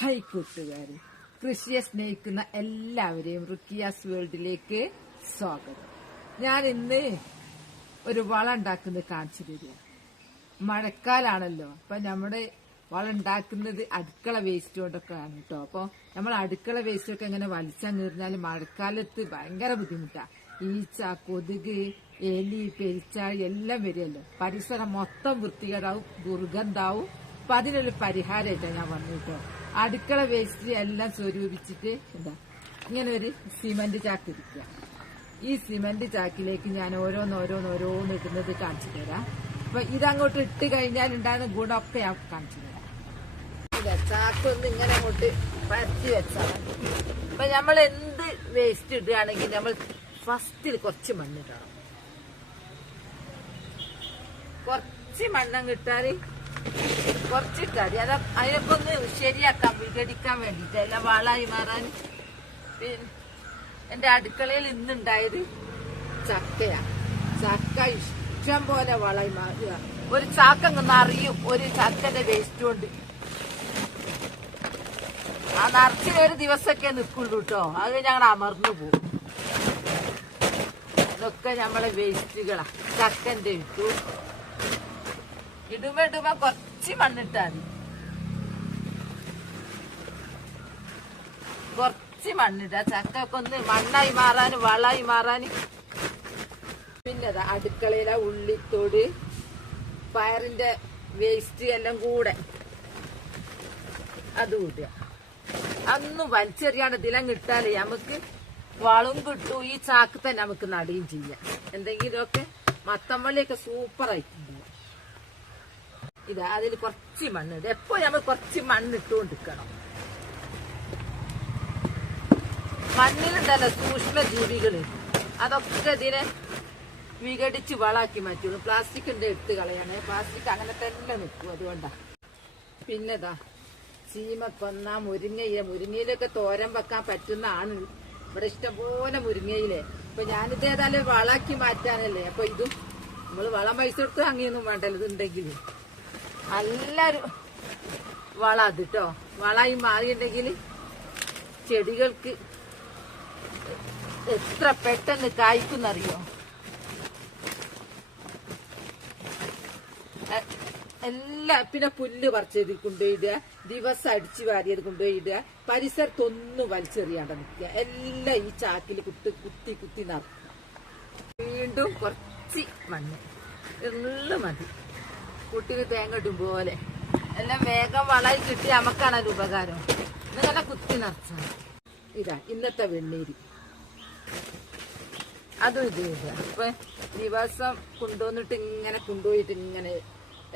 Hi കൂട്ടുകാരെ, കൃഷിയെ സ്നേഹിക്കുന്ന എല്ലാവരെയും റുക്കിയാസ് വേൾഡിലേക്ക് സ്വാഗതം. ഞാൻ ഇന്ന് ഒരു വളം ഉണ്ടാക്കുന്നത് കാണിച്ചു തരിക. മഴക്കാലാണല്ലോ, അപ്പൊ നമ്മുടെ വളം ഉണ്ടാക്കുന്നത് അടുക്കള വേസ്റ്റ് കൊണ്ടൊക്കെയാണ് കേട്ടോ. അപ്പൊ നമ്മൾ അടുക്കള വേസ്റ്റ് ഒക്കെ എങ്ങനെ വലിച്ചങ്ങിരുന്നാൽ മഴക്കാലത്ത് ഭയങ്കര ബുദ്ധിമുട്ടാ. ഈച്ച, കൊതുക്, എലി, പെരിച്ചാഴി എല്ലാം വരുമല്ലോ. പരിസരം മൊത്തം വൃത്തികേടാവും, ദുർഗന്ധാവും. അപ്പൊ അതിനൊരു പരിഹാരമായിട്ടാണ് ഞാൻ വന്നു കേട്ടോ. അടുക്കള വേസ്റ്റ് എല്ലാം സ്വരൂപിച്ചിട്ട് എന്താ ഇങ്ങനെ ഒരു സിമന്റ് ചാക്ക് ഇരിക്കുക. ഈ സിമന്റ് ചാക്കിലേക്ക് ഞാൻ ഓരോന്ന് ഇടുന്നത് കാണിച്ചു തരാം. അപ്പൊ ഇതങ്ങോട്ട് ഇട്ട് കഴിഞ്ഞാൽ ഉണ്ടാകുന്ന ഗുണമൊക്കെ ഞാൻ കാണിച്ചു തരാം. ചാക്കൊന്ന് ഇങ്ങനെ അങ്ങോട്ട് പരത്തി വെച്ചാൽ മതി. അപ്പൊ നമ്മൾ എന്ത് വേസ്റ്റ് ഇടുകയാണെങ്കിൽ നമ്മൾ ഫസ്റ്റിൽ കുറച്ച് മണ്ണിടണം. കുറച്ച് മണ്ണങ്ങ് ഇട്ടാല് കുറച്ചിട്ടാൽ അത് അതിനൊക്കെ ഒന്ന് ശരിയാക്കാൻ, വിഘടിക്കാൻ വേണ്ടിട്ട് എല്ലാം വളമായി മാറാൻ. പിന്നെ എന്റെ അടുക്കളയിൽ ഇന്നുണ്ടായത് ചക്കയാണ്. ചക്ക ഇഷ്ടം പോലെ വളമായി മാറുക. ഒരു ചാക്കങ്ങ് നിറയും ഒരു ചക്കന്റെ വേസ്റ്റ് കൊണ്ട്. ആ നിറച്ചിനൊരു ദിവസമൊക്കെ നിൽക്കുള്ളൂ കേട്ടോ. അത് ഞങ്ങൾ അമർന്നു പോകും. ഇതൊക്കെ നമ്മളെ വേസ്റ്റുകളാ. ചക്കന്റെ ഇടുമ്പോ കുറച്ച് മണ്ണിട്ടാ മതി. കുറച്ച് മണ്ണിട്ടാ ചക്കൊക്കെ ഒന്ന് മണ്ണായി മാറാനും വളമായി മാറാനും. പിന്നെ അടുക്കളയിലെ ഉള്ളിത്തോട്, പയറിന്റെ വേസ്റ്റ് എല്ലാം കൂടെ അത് കൂട്ടുക. അന്ന് വലിച്ചെറിയാണ് ഇതിലങ്ങ് ഇട്ടാല് നമുക്ക് വളവും കിട്ടും. ഈ ചാക്ക് തന്നെ നമുക്ക് നടുകയും ചെയ്യാം. എന്തെങ്കിലുമൊക്കെ മത്തമ്പള്ളിയൊക്കെ സൂപ്പറായിട്ടുണ്ടാവും. ഇതാ അതിൽ കുറച്ച് മണ്ണിട്. എപ്പോ നമ്മൾ കുറച്ച് മണ്ണിട്ടുകൊണ്ടിരിക്കണം. മണ്ണിലുണ്ടല്ലോ സൂക്ഷ്മ ജീവികള്, അതൊക്കെ ഇതിനെ വിഘടിച്ച് വളാക്കി മാറ്റുള്ളൂ. പ്ലാസ്റ്റിക് ഉണ്ട് എടുത്ത് കളയാണ്. പ്ലാസ്റ്റിക് അങ്ങനെ തന്നെ നിൽക്കും. അതുകൊണ്ടാ. പിന്നെതാ ചീമക്കൊന്ന, മുരിങ്ങയിലൊക്കെ തോരൻ വെക്കാൻ പറ്റുന്നതാണ്. ഇവിടെ ഇഷ്ടംപോലെ മുരിങ്ങയിലെ. അപ്പൊ ഞാനിതേതായാലും വളാക്കി മാറ്റാനല്ലേ. അപ്പൊ ഇതും നമ്മള് വളം പൈസ കൊടുത്ത് അങ്ങനെയൊന്നും വേണ്ടല്ലോ. ഇതുണ്ടെങ്കിൽ നല്ലൊരു വളം അത് കേട്ടോ. വളമായി മാറിയിട്ടുണ്ടെങ്കിൽ ചെടികൾക്ക് എത്ര പെട്ടെന്ന് കായ്ക്കുന്നറിയോ. പിന്നെ പുല്ല് പറിച്ചത് കൊണ്ടുപോയിടുക, ദിവസം അടിച്ചു വാരിയത് കൊണ്ടുപോയിടുക. പരിസരത്തൊന്നും വലിച്ചെറിയാണ്ട് നിൽക്കുക. എല്ലാം ഈ ചാക്കിൽ കുത്തി നടക്കും. വീണ്ടും കുറച്ച് മണ്ണ് എല്ലാം മതി. കുട്ടിന് തേങ്ങ ഇടും പോലെ എല്ലാം വേഗം വളമായി കിട്ടി നമുക്കാണ് അത് ഉപകാരം. ഇങ്ങനെ കുത്തി നിറച്ചാൽ ഇതാ ഇന്നത്തെ വെണ്ണീര്, അതും ഇത് ഇടുക. അപ്പൊ ദിവസം കൊണ്ടുവന്നിട്ട് ഇങ്ങനെ കൊണ്ടുപോയിട്ട് ഇങ്ങനെ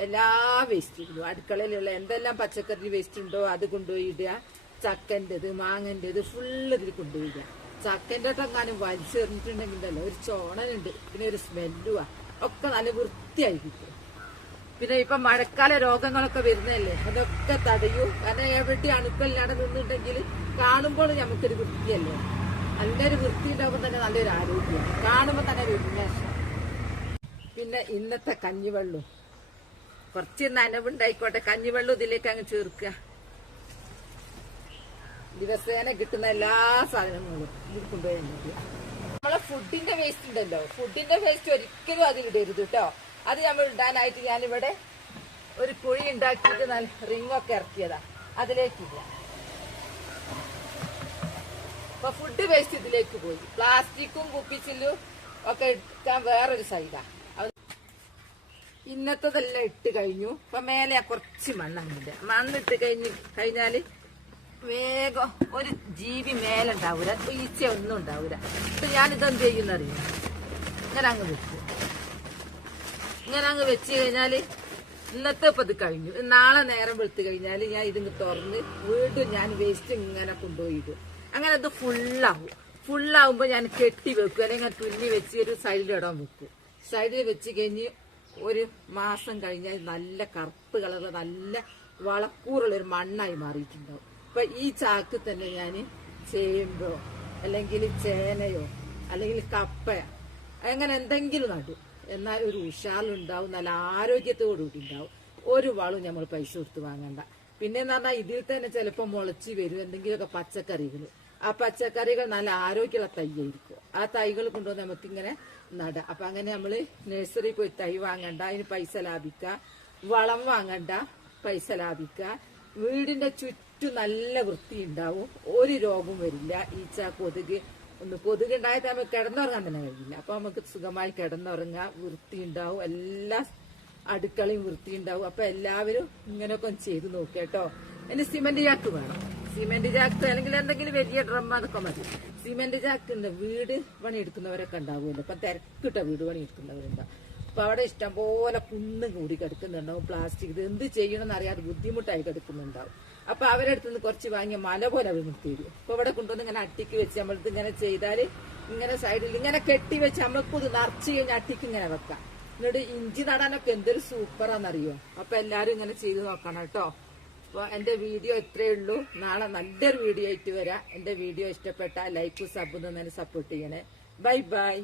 എല്ലാ വേസ്റ്റുകളും അടുക്കളയിലുള്ള എന്തെല്ലാം പച്ചക്കറി വേസ്റ്റ് ഉണ്ടോ അത് കൊണ്ടുപോയി ഇടുക. ചക്കൻ്റെത്, മാങ്ങൻ്റെത് ഫുള്ള് ഇതിൽ കൊണ്ടുപോയിടുക. ചക്കൻ്റെ ഒട്ടെങ്ങാനും വലിച്ചെറിഞ്ഞിട്ടുണ്ടെങ്കിലല്ലോ ഒരു ചോണനുണ്ട്, പിന്നെ ഒരു സ്മെല്ലുവാ. ഒക്കെ നല്ല വൃത്തിയായി കിട്ടും. പിന്നെ ഇപ്പൊ മഴക്കാല രോഗങ്ങളൊക്കെ വരുന്നതല്ലേ, അതൊക്കെ തടയൂ. കാരണം എവിടെ അണുക്കളില്ലാതെ നിന്നിട്ടുണ്ടെങ്കിൽ കാണുമ്പോൾ നമുക്കൊരു വൃത്തിയല്ലേ. നല്ലൊരു വൃത്തി ഉണ്ടാകുമ്പോൾ തന്നെ നല്ലൊരു ആരോഗ്യം, കാണുമ്പോൾ തന്നെ ഒരു ഉന്മേഷം. പിന്നെ ഇന്നത്തെ കഞ്ഞിവെള്ളം കുറച്ച് നനവുണ്ടായിക്കോട്ടെ, കഞ്ഞിവെള്ളം ഇതിലേക്ക് അങ്ങ് ചേർക്കുക. ദിവസേന കിട്ടുന്ന എല്ലാ സാധനങ്ങളും ഇതിൽ കൊണ്ടുപോയി. നമ്മളെ ഫുഡിന്റെ വേസ്റ്റ് ഉണ്ടല്ലോ, ഫുഡിന്റെ വേസ്റ്റ് ഒരിക്കലും അതിലിടരുത് കേട്ടോ. അത് നമ്മൾ ഇടാനായിട്ട് ഞാനിവിടെ ഒരു കുഴി ഉണ്ടാക്കിയിട്ട് നല്ല റിങ്ങൊക്കെ ഇറക്കിയതാ, അതിലേക്കില്ല. അപ്പൊ ഫുഡ് വേസ്റ്റ് ഇതിലേക്ക് പോയി. പ്ലാസ്റ്റിക്കും കുപ്പിച്ചില്ലും ഒക്കെ എടുക്കാൻ വേറൊരു സൈഡാ. ഇന്നത്തതെല്ലാം ഇട്ട് കഴിഞ്ഞു. അപ്പൊ മേലെ കുറച്ച് മണ്ണങ്ങില്ല. മണ്ണിട്ട് കഴിഞ്ഞാല് വേഗം ഒരു ജീവി മേലുണ്ടാവൂല, ഈച്ച ഒന്നും ഉണ്ടാവൂല. അപ്പൊ ഞാനിതെന്ത് ചെയ്യുന്നറിയാം, ഇങ്ങനെ അങ്ങ് വെക്കും. ഇങ്ങനെ അങ്ങ് വെച്ച് കഴിഞ്ഞാല് ഇന്നത്തെ ഇപ്പൊ ഇത് കഴിഞ്ഞു. നാളെ നേരം വെളുത്ത് കഴിഞ്ഞാല് ഞാൻ ഇതിങ്ങ് തുറന്ന് വീണ്ടും ഞാൻ വേസ്റ്റ് ഇങ്ങനെ കൊണ്ടുപോയിടും. അങ്ങനെ ഇത് ഫുള്ളാവുമ്പോ ഞാൻ കെട്ടി വെക്കും, അല്ലെങ്കിൽ തുന്നി വെച്ച് ഒരു സൈഡിലിടാൻ വെക്കും. സൈഡിൽ വെച്ച് കഴിഞ്ഞ് ഒരു മാസം കഴിഞ്ഞാൽ നല്ല കറുപ്പ് കളറ് നല്ല വളക്കൂറുള്ളൊരു മണ്ണായി മാറിയിട്ടുണ്ടാവും. അപ്പൊ ഈ ചാക്ക് തന്നെ ഞാൻ ചേമ്പോ അല്ലെങ്കിൽ ചേനയോ അല്ലെങ്കിൽ കപ്പയോ അങ്ങനെ എന്തെങ്കിലും നടും. എന്നാൽ ഒരു ഉഷാറുണ്ടാവും, നല്ല ആരോഗ്യത്തോടുകൂടി ഉണ്ടാവും. ഒരു വളവും നമ്മൾ പൈസ കൊടുത്ത് വാങ്ങണ്ട. പിന്നെന്ന് പറഞ്ഞാൽ ഇതിൽ തന്നെ ചിലപ്പോൾ മുളച്ച് വരും എന്തെങ്കിലുമൊക്കെ പച്ചക്കറികൾ. ആ പച്ചക്കറികൾ നല്ല ആരോഗ്യമുള്ള തൈയായിരിക്കും. ആ തൈകൾ കൊണ്ടുവന്ന് നമുക്ക് ഇങ്ങനെ നടാം. അപ്പൊ അങ്ങനെ നമ്മള് നഴ്സറി പോയി തൈ വാങ്ങണ്ട, അതിന് പൈസ ലാഭിക്ക. വളം വാങ്ങണ്ട, പൈസ ലാഭിക്ക. വീടിന്റെ ചുറ്റും നല്ല വൃത്തി ഉണ്ടാവും, ഒരു രോഗവും വരില്ല. ഈച്ച, കൊതുക് കൊതുക് ഉണ്ടായത് നമുക്ക് കിടന്നുറങ്ങാൻ തന്നെ കഴിയില്ല. അപ്പൊ നമുക്ക് സുഖമായി കിടന്നുറങ്ങാം, വൃത്തി ഉണ്ടാവും, എല്ലാ അടുക്കളയും വൃത്തി ഉണ്ടാവും. അപ്പൊ എല്ലാവരും ഇങ്ങനെയൊക്കെ ഒന്ന് ചെയ്ത് നോക്കുക കേട്ടോ. ഇനി സിമന്റ് ചാക്ക് വേണം. സിമന്റ് ചാക്ക് അല്ലെങ്കിൽ എന്തെങ്കിലും വലിയ ഡ്രം അതൊക്കെ മതി. സിമന്റ് ചാക്ക് വീട് പണി എടുക്കുന്നവരൊക്കെ ഉണ്ടാവുമല്ലോ. ഇപ്പൊ തിരക്കിട്ട വീട് പണി എടുക്കുന്നവരുണ്ടാവും. അപ്പൊ അവിടെ ഇഷ്ടംപോലെ കുന്ന് കൂടി കിടക്കുന്നുണ്ടാവും പ്ലാസ്റ്റിക്. ഇത് എന്ത് ചെയ്യണമെന്ന് അറിയാതെ ബുദ്ധിമുട്ടായി കിടക്കുന്നുണ്ടാവും. അപ്പൊ അവരെടുത്ത് നിന്ന് കുറച്ച് വാങ്ങിയ മല പോലെ അവർ നിർത്തിയിരും. അപ്പൊ ഇവിടെ കൊണ്ടുവന്ന് ഇങ്ങനെ അട്ടിക്ക് വെച്ച് നമ്മളിത് ഇങ്ങനെ ചെയ്താല് ഇങ്ങനെ സൈഡിൽ ഇങ്ങനെ കെട്ടി വെച്ച് നമ്മൾക്ക് ഇത് നിറച്ച് കഴിഞ്ഞാൽ അട്ടിക്ക് ഇങ്ങനെ വെക്കാം. എന്നിട്ട് ഇഞ്ചി നടാനൊക്കെ എന്തൊരു സൂപ്പറാന്നറിയോ. അപ്പൊ എല്ലാരും ഇങ്ങനെ ചെയ്ത് നോക്കണം കേട്ടോ. അപ്പൊ എന്റെ വീഡിയോ ഇത്രയേ ഉള്ളൂ. നാളെ നല്ലൊരു വീഡിയോ ആയിട്ട് വരാം. എന്റെ വീഡിയോ ഇഷ്ടപ്പെട്ട ലൈക്ക് സബ് തന്നെ സപ്പോർട്ട് ചെയ്യണേ. Bye bye.